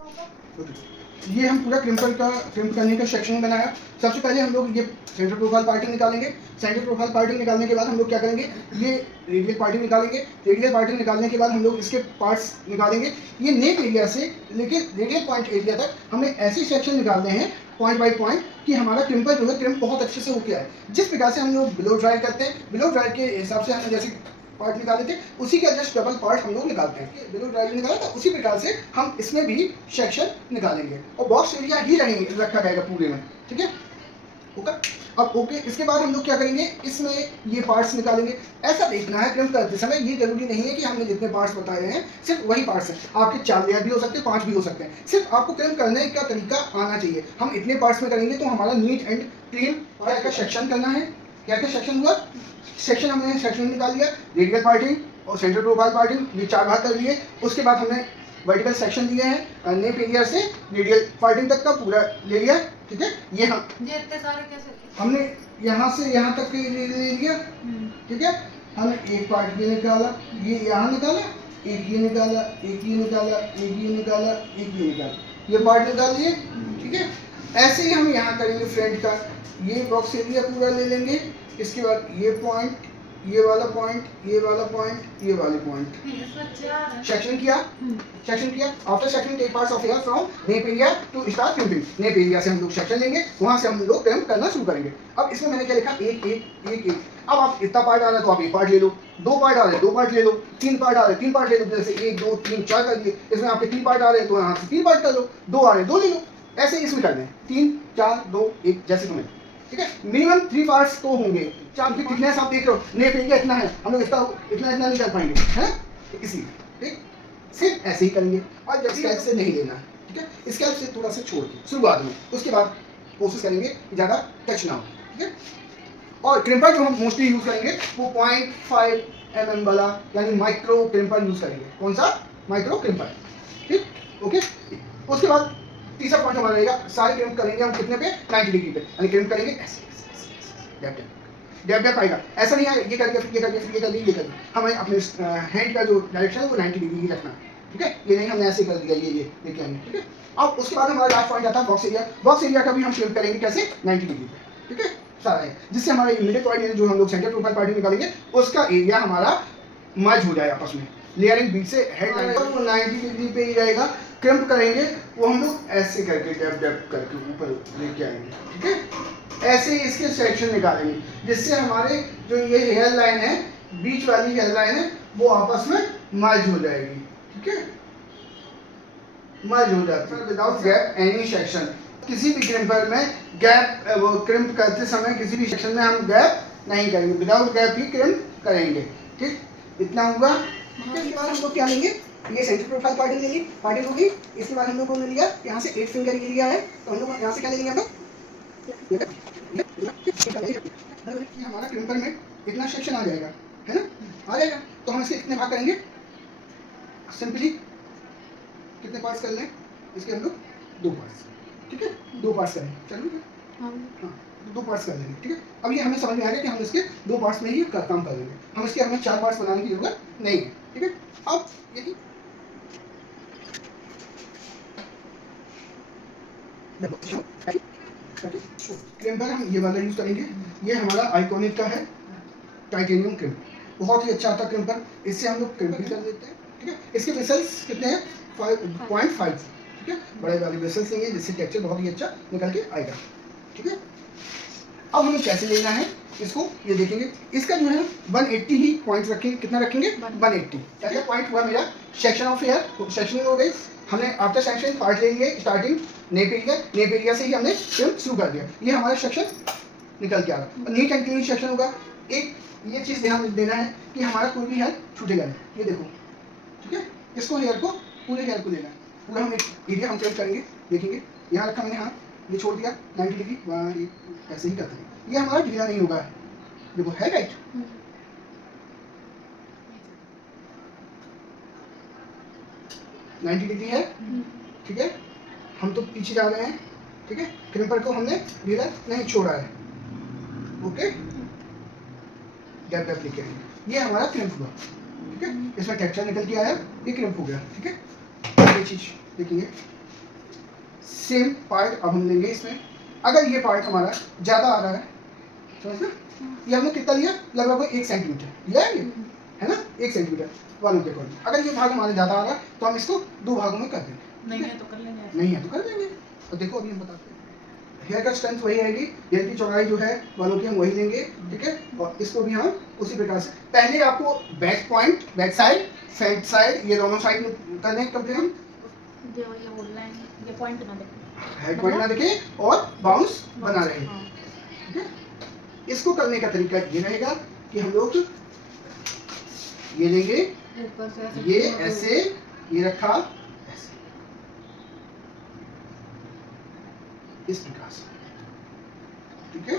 ये हम पूरा क्रिम्पर करने का सेक्शन बनाया। सबसे पहले हम लोग ये सेंटर प्रोफाइल पार्टिंग निकालेंगे। सेंटर प्रोफाइल पार्टिंग निकालने के बाद हम लोग क्या करेंगे, ये रेडियल पार्टिंग निकालेंगे। रेडियल पार्टिंग निकालने के बाद हम लोग इसके पार्ट्स निकालेंगे। ये नेक एरिया से लेकिन रेडियल पॉइंट एरिया तक हमें ऐसे सेक्शन निकालने हैं पॉइंट बाई पॉइंट कि हमारा क्रिम्पर जो है क्रिम्प बहुत अच्छे से होके आए। जिस प्रकार से हम लोग बिलो ड्राई करते हैं, बिलो ड्राई के हिसाब से हमने जैसे पार्ट निकाले थे उसी का जस्ट डबल पार्ट हम लोग निकालते हैं। बिलो ड्राइव निकाला था उसी प्रकार से हम इसमें भी सेक्शन निकालेंगे और बॉक्स एरिया ही रखा जाएगा पूरे में, ठीक है। ओके, अब ओके, इसके बाद हम लोग क्या करेंगे, इसमें ये पार्ट्स निकालेंगे। ऐसा देखना है क्रिम्प करते समय, ये जरूरी नहीं है कि हमने जितने पार्ट्स बताए हैं सिर्फ वही पार्ट्स हैं। आपके 4 लेयर भी हो सकते हैं, 5 भी हो सकते हैं। सिर्फ आपको क्रिम्प करने का तरीका आना चाहिए। हम इतने पार्ट्स में करेंगे तो हमारा नीट एंड क्लीन पार्ट का सेक्शन करना है। क्या क्या सेक्शन हुआ, सेक्शन हमने सेक्शन निकाल लिया, रेडियल पार्टिंग और सेंटर प्रोफाइल पार्टिंग, ये 4 भाग कर लिए। उसके बाद हमने वर्टिकल सेक्शन लिए हैं नेप एरिया से रेडियल पार्टिंग तक का पूरा ले लिया, ठीक है। ये इतने सारे कैसे हमने यहाँ से यहाँ तक ले लिया, ठीक है। हमने एक पार्ट ये निकाला, ये यहाँ निकाला, एक ये निकाला, एक ये निकाला, एक ये निकाला, एक ये निकाला, ये पार्ट निकाल लिए, ठीक है। ऐसे ही हम यहाँ करेंगे फ्रंट का, ये बॉक्स एरिया पूरा ले लेंगे। इसके बाद ये पॉइंट, ये वाला पॉइंट, ये वाला पॉइंट, ये वाले पॉइंट, सेक्शन किया, सेक्शन किया। After section take parts of hair from nape area to start crimping. Nape area से हम लोग सेक्शन लेंगे, वहां से हम लोग क्रिम्प करना शुरू करेंगे। अब इसमें मैंने क्या लिखा, एक एक एक एक। अब आप इतना पार्ट आ रहा है तो आप एक पार्ट ले लो, 2 पार्ट आ रहे हैं 2 पार्ट ले लो, 3 पार्ट आ रहे हैं 3 पार्ट ले लो। जैसे 1 2 3 4 कर दिए, इसमें आपके 3 पार्ट आ रहे हैं तो यहाँ से 3 पार्ट कर लो, 2 आ रहे हैं 2 ले लो। ऐसे इसमें कर दें 3 4 2 1 जैसे तुम्हें, ठीक है। मिनिमम 3 पार्ट्स तो होंगे। चार की थिकनेस आप देख रहे हो, नेप एरिया इतना है, हम लोग इतना नहीं कर पाएंगे, है ना। तो इसलिए ठीक, सिर्फ ऐसे ही करेंगे और जब स्केल से नहीं लेना है, ठीक है। स्केल से थोड़ा सा छोड़ के शुरुआत में, उसके बाद कोशिश करेंगे कि ज़्यादा टच ना हो, ठीक है। और क्रिम्पर जो हम मोस्टली यूज़ करेंगे वो 0.5 mm वाला यानी माइक्रो क्रिम्पर यूज़ करेंगे। कौन सा, माइक्रो क्रिम्पर, ठीक, ओके। उसके बाद तीसरा पॉइंट हमारा रहेगा, सारे क्रिम्प करेंगे हम कितने पे, 90 डिग्री पे, यानी क्रिम्प करेंगे ऐसे डैप आएगा। ऐसा नहीं है ये करके फिर ये करके फिर ये कर दिया, ये कर दिया। हमें अपने हैंड का जो डायरेक्शन है वो 90 डिग्री ही रखना है, ठीक है। ये नहीं हमने ऐसे कर दिया, ये लेके आएंगे, ठीक है। अब उसके बाद हमारा लास्ट पॉइंट आता है बॉक्स एरिया। बॉक्स एरिया का भी हम क्रिम्प करेंगे कैसे, 90 डिग्री पे, ठीक है। सारा है जिससे हमारा इमीडिएट पॉइंट जो हम लोग सेंटर प्रोफाइल पार्टिंग निकालेंगे उसका एरिया हमारा मर्ज हो जाए आपस में। लेयरिंग बीच से हेड लाइन पर वो 90 डिग्री पे ही रहेगा। क्रिम्प करेंगे वो हम लोग ऐसे करके डैप करके ऊपर लेके आएंगे, ठीक है। ऐसे ही इसके सेक्शन निकालेंगे जिससे हमारे जो ये हेयर लाइन है, बीच वाली हेयर लाइन है, वो आपस में मर्ज हो जाएगी, ठीक है। मर्ज हो जाती है विदाउट गैप एनी सेक्शन। किसी भी क्रिम्पर में गैप, वो क्रिम्प करते समय किसी भी सेक्शन में हम गैप नहीं करेंगे, विदाउट गैप ही क्रिम्प करेंगे, ठीक। इतना होगा। इसके बाद हम लोग क्या लेंगे, ये सेंटर प्रोफाइल पार्टिंग लेंगे, पार्टिंग होगी। इसके बाद हम लोग को लिया यहाँ से 8 फिंगर एरिया है, तो हम लोग यहाँ से क्या लेंगे, हम लोग हमारा क्रिम्पर में इतना सेक्शन आ जाएगा, है ना, आ जाएगा। तो हम इसके कितने भाग करेंगे, सिंपली कितने पार्ट्स कर लें इसके, हम लोग 2 पार्ट्स, ठीक है। 2 पार्ट्स करें, चलो हाँ 2 पार्ट्स कर लेंगे, ठीक है। अब ये हमें समझ में आ गया कि हम इसके 2 पार्ट्स में ही काम कर लेंगे, हम इसके हमें 4 पार्ट्स बनाने की जरूरत नहीं है, ठीक है। अब यही क्रिम्पर हम ये वाला यूज करेंगे। ये हमारा आइकॉनिक का है, टाइटेनियम क्रिम्प, बहुत ही अच्छा आता है क्रिम्पर। इससे हम लोग क्रिम्प भी कर देते हैं, ठीक है। इसके वेसल्स कितने हैं, 5.5, ठीक है। बड़े वाले वेसल्स लेंगे जिससे टेक्सचर बहुत ही अच्छा निकल के आएगा, ठीक है। अब हमें कैसे लेना है इसको, ये देखेंगे। इसका जो है 180 ही पॉइंट्स रखेंगे, कितना रखेंगे 180। क्या पॉइंट हुआ मेरा, सेक्शन ऑफ हेयर, सेक्शनिंग हो गई। हमने आफ्टर सेक्शन पार्ट ले लिए, स्टार्टिंग नेप एरिया से ही हमने क्रिम्प शुरू कर दिया। ये हमारा सेक्शन निकल के आ रहा, नीट एंड क्लीन सेक्शन होगा। एक ये चीज़ ध्यान देना है कि हमारा कोई भी हेयर छूटेगा नहीं, ये देखो, ठीक है। इसको हेयर को, पूरे हेयर को लेना है, पूरा हम एक एरिया हम क्रिम्प करेंगे। देखेंगे यहाँ रखा मैंने हाथ, ये छोड़ दिया 90 डिग्री, ऐसे ही करते हैं। ये हमारा ढीला नहीं होगा, देखो है राइट। 90 डिग्री है, ठीक है। हम तो पीछे जा रहे हैं, ठीक है। क्रिम्पर को हमने ढीला नहीं छोड़ा है, ओके। गैप लेके आएंगे, ये हमारा क्रिम्प हुआ, ठीक है। इसमें टेक्सचर निकल के आया, ये क्रिम्प हो गया, ठीक है। ये चीज देखेंगे, सेम पार्ट अब हम लेंगे इसमें। अगर ये पार्ट हमारा ज़्यादा आ रहा है, समझ ना, ये हमने कितना लिया, लगभग 1 सेंटीमीटर लिया है ना, 1 सेंटीमीटर वालों के अकॉर्डिंग। अगर ये भाग हमारे ज़्यादा आ रहा है तो हम इसको 2 भागों में कर देंगे। नहीं है तो कर लेंगे, नहीं है तो कर देंगे। और देखो अभी हम बताते हैं, हेयर का स्ट्रेंथ वही रहेगी, हेयर की चौड़ाई जो है वालों की हम वही लेंगे, ठीक है। और इसको भी हम उसी प्रकार से, पहले आपको back point, back side, front side, ये दोनों साइड में करने कंप्लीट हम। जो ये बोल रहे हैं, ये पॉइंट ना देखें, हेड पॉइंट ना देखे और बाउंस बना रहे, ठीक है। इसको करने का तरीका ये रहेगा कि हम लोग ये लेंगे, ऊपर से ये ऐसे, ये रखा ऐसे, इस प्रकार से, ठीक है।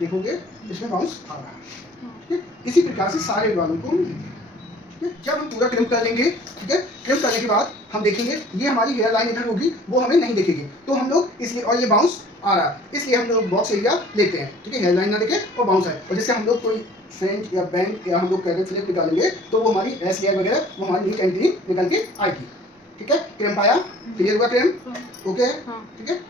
देखोगे इसमें बाउंस आ रहा है, ठीक है। इसी प्रकार से सारे बालों को हम लेंगे, ठीक है। जब हम पूरा क्रिम कर लेंगे, ठीक है, क्रिम करने के बाद हम देखेंगे ये हमारी हेयर लाइन इधर होगी, वो हमें नहीं दिखेगी, तो हम लोग इसलिए, और ये बाउंस आ रहा है इसलिए हम लोग बॉक्स एरिया लेते हैं, ठीक है। हेयर लाइन ना दिखे और बाउंस आए, और जैसे हम लोग कोई फ्रंट या बैंक या हम लोग कैरेट फ्लिप निकालेंगे तो वो हमारी एस लेयर वगैरह वो हमारी नीट एंड क्लीन निकल के आएगी, ठीक है। क्रिम पाया, क्लियर हुआ क्रिम, ओके, ठीक है।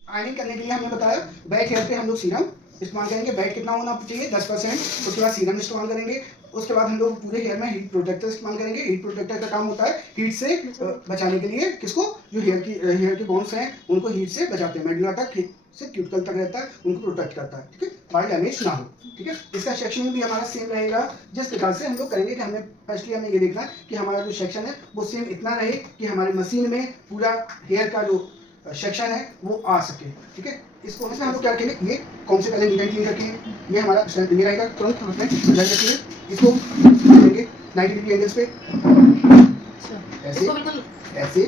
आयनिंग करने के लिए हमने बताया बैक हेयर पे हम लोग सीरम इस्तेमाल करेंगे। बैक कितना होना चाहिए, 10%। उसके बाद सीरम इस्तेमाल करेंगे। उसके बाद हम लोग पूरे हेयर में हीट प्रोटेक्टर इस्तेमाल करेंगे। हीट प्रोटेक्टर का काम होता है हीट से बचाने के लिए, किसको, जो हेयर के बोन्स हैं उनको हीट से बचाते हैं। मेडुला तक से क्यूटिकल तक रहता है, उनको प्रोटेक्ट करता है, ठीक है, बाल डैमेज ना हो, ठीक है। इसका सेक्शन भी हमारा सेम रहेगा। जिस प्रकार से हम लोग करेंगे कि हमें फर्स्टली हमें ये देखना है कि हमारा जो सेक्शन है वो सेम इतना रहे कि हमारी मशीन में पूरा हेयर का जो सेक्शन है वो आ सके, ठीक है। इसको इसमें हम लोग क्या रखेंगे, ये कौन से पहले नीट एंड क्लीन रखेंगे, ये हमारा ये रहेगा तुरंत उसमें डिजाइन रखिए। इसको लेंगे 90 डिग्री एंगल्स पे, ऐसे ऐसे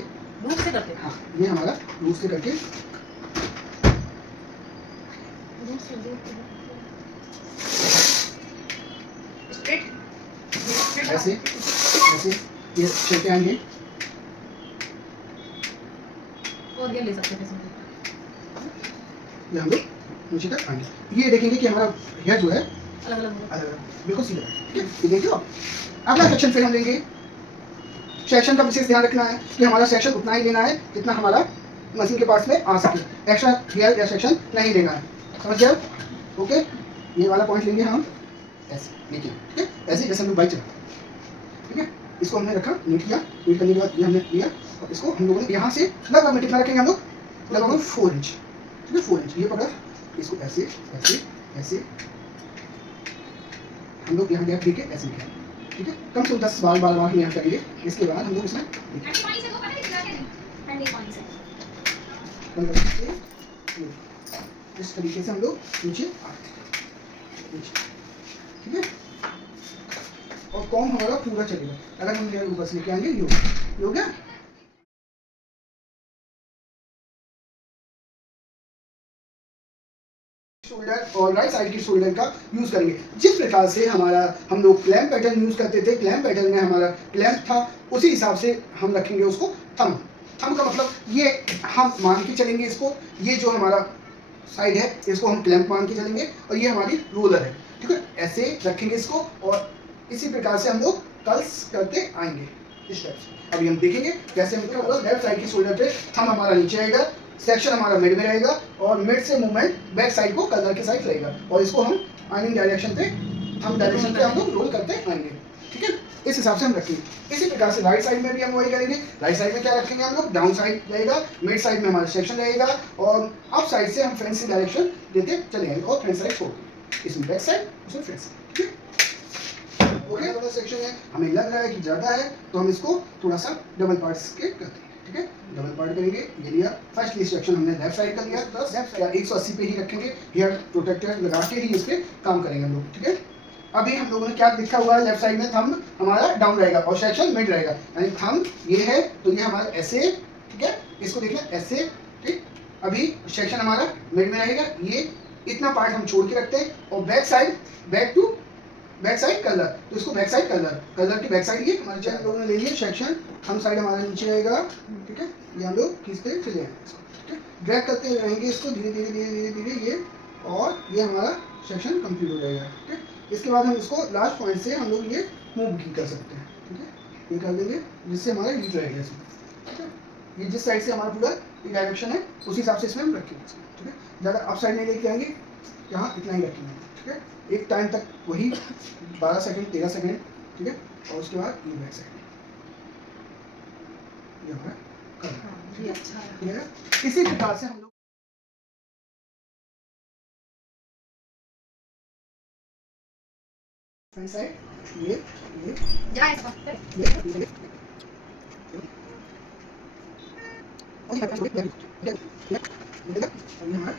लूप से करते हैं। हाँ, ये हमारा लूप से करके ऐसे ऐसे ये चलते आएंगे, और ये ले सकते थे ये हम लोग नीचे तक आएंगे। ये देखेंगे कि हमारा हेयर जो है अलग अलग बिल्कुल सीधा है, ठीक है। ये देखिए आप अगला सेक्शन फिर हम लेंगे। सेक्शन का विशेष ध्यान रखना है कि हमारा सेक्शन उतना ही लेना है जितना हमारा मशीन के पास में आ सके, एक्स्ट्रा हेयर या सेक्शन नहीं लेना है, समझ गए, ओके। ये वाला पॉइंट लेंगे हम ऐसे, देखिए, ठीक है, ऐसे जैसे हम लोग बाइक चलाते हैं, ठीक है। इसको हमने रखा, नीट किया, नीट करने के बाद ये हमने लिया और इसको हम लोगों ने यहाँ से लगभग में कितना रखेंगे हम लोग, लगभग 4 इंच, ठीक है, 4 इंच। ये पकड़ा, इसको ऐसे ऐसे ऐसे हम लोग यहाँ गैप देके ऐसे लिखा, ठीक है। कम से कम 10 बार हम यहाँ करेंगे। इसके बाद हम लोग इसमें इस तरीके से हम लोग नीचे आते हैं, ठीक है। और कॉम हमारा पूरा चलेगा। अगर हम लेयर ऊपर से लेके आएंगे, ये हो गया। शोल्डर और राइट साइड की शोल्डर का यूज करेंगे। जिस प्रकार से हमारा हम लोग क्लैम्प पैटर्न यूज करते थे, क्लैम्प पैटर्न में हमारा क्लैम्प था, उसी हिसाब से हम रखेंगे उसको थंब। थंब का मतलब ये हम मान के चलेंगे, इसको, ये जो हमारा साइड है इसको हम क्लैम्प मान के चलेंगे और ये हमारी रोलर है, ठीक है। ऐसे रखेंगे इसको और इसी प्रकार से हम लोग कर्ल्स करते आएंगे इस टाइप से। अभी हम देखेंगे कैसे हम लेफ्ट साइड की शोल्डर पे थंब हमारा नीचे आएगा, सेक्शन हमारा मिड में रहेगा और मिड से मूवमेंट बैक साइड को कलर के साइड रहेगा और इसको हम आइनिंग डायरेक्शन पे, थंब डायरेक्शन पे हम लोग रोल करते आएंगे, ठीक है। इस हिसाब से हम रखेंगे। इसी प्रकार से राइट साइड में भी हम वही करेंगे। राइट साइड में क्या रखेंगे हम लोग, डाउन साइड रहेगा, मिड साइड में हमारा सेक्शन रहेगा और अप साइड से हम फ्रंट से डायरेक्शन देते चले जाएंगे और फ्रंट साइड छोड़, इसमें बैक साइड, उसमें फ्रंट साइड, ठीक है। ओके, वाला सेक्शन है, हमें लग रहा है कि ज़्यादा है तो हम इसको थोड़ा सा डबल पार्ट्स के करते हैं, ठीक है। डबल पार्ट करेंगे, ये लिया फर्स्ट सेक्शन हमने लेफ्ट साइड का लिया, प्लस लेफ्ट या 180 पे ही रखेंगे, हेयर प्रोटेक्टर लगा के ही इस पे काम करेंगे हम लोग, ठीक है। अभी हम लोगों ने क्या लिखा हुआ है, लेफ्ट साइड में थंब हमारा डाउन रहेगा और सेक्शन मिड रहेगा, यानी थंब ये है तो ये हमारा ऐसे, ठीक है, इसको देखना ऐसे, ठीक। अभी सेक्शन हमारा मिड में रहेगा, ये इतना पार्ट हम छोड़ के रखते हैं और back side, back side colour, तो इसको बैक साइड कलर की बैक साइड ये हमारे चैनल लोगों ने ले लिया सेक्शन। हम साइड हमारा नीचे रहेगा, ठीक है, ये हम लोग खींचते चले जाएंगे इसको, ठीक है। ड्रैग करते रहेंगे इसको धीरे धीरे ये और ये हमारा सेक्शन कंप्लीट हो जाएगा, ठीक है। इसके बाद हम इसको लास्ट पॉइंट से हम लोग ये मूव भी कर सकते हैं, ठीक है, ये कर देंगे जिससे हमारा लीड रहेगा इसमें, ठीक है। ये जिस साइड से हमारा पूरा ये डायरेक्शन है उस हिसाब से इसमें हम रखेंगे, ठीक है। ज़्यादा अप साइड नहीं लेके आएंगे, यहाँ इतना ही रखेंगे, ठीक है। एक टाइम तक वही 12 सेकंड 13 सेकंड, ठीक है, और उसके बाद ये बैक सेकंड ये हमारा करना है, हाँ, ठीक ये है, अच्छा है। ठीक है। इसी प्रकार से हम लोग फ्रंट साइड ये जा इसका ये और ये हमारा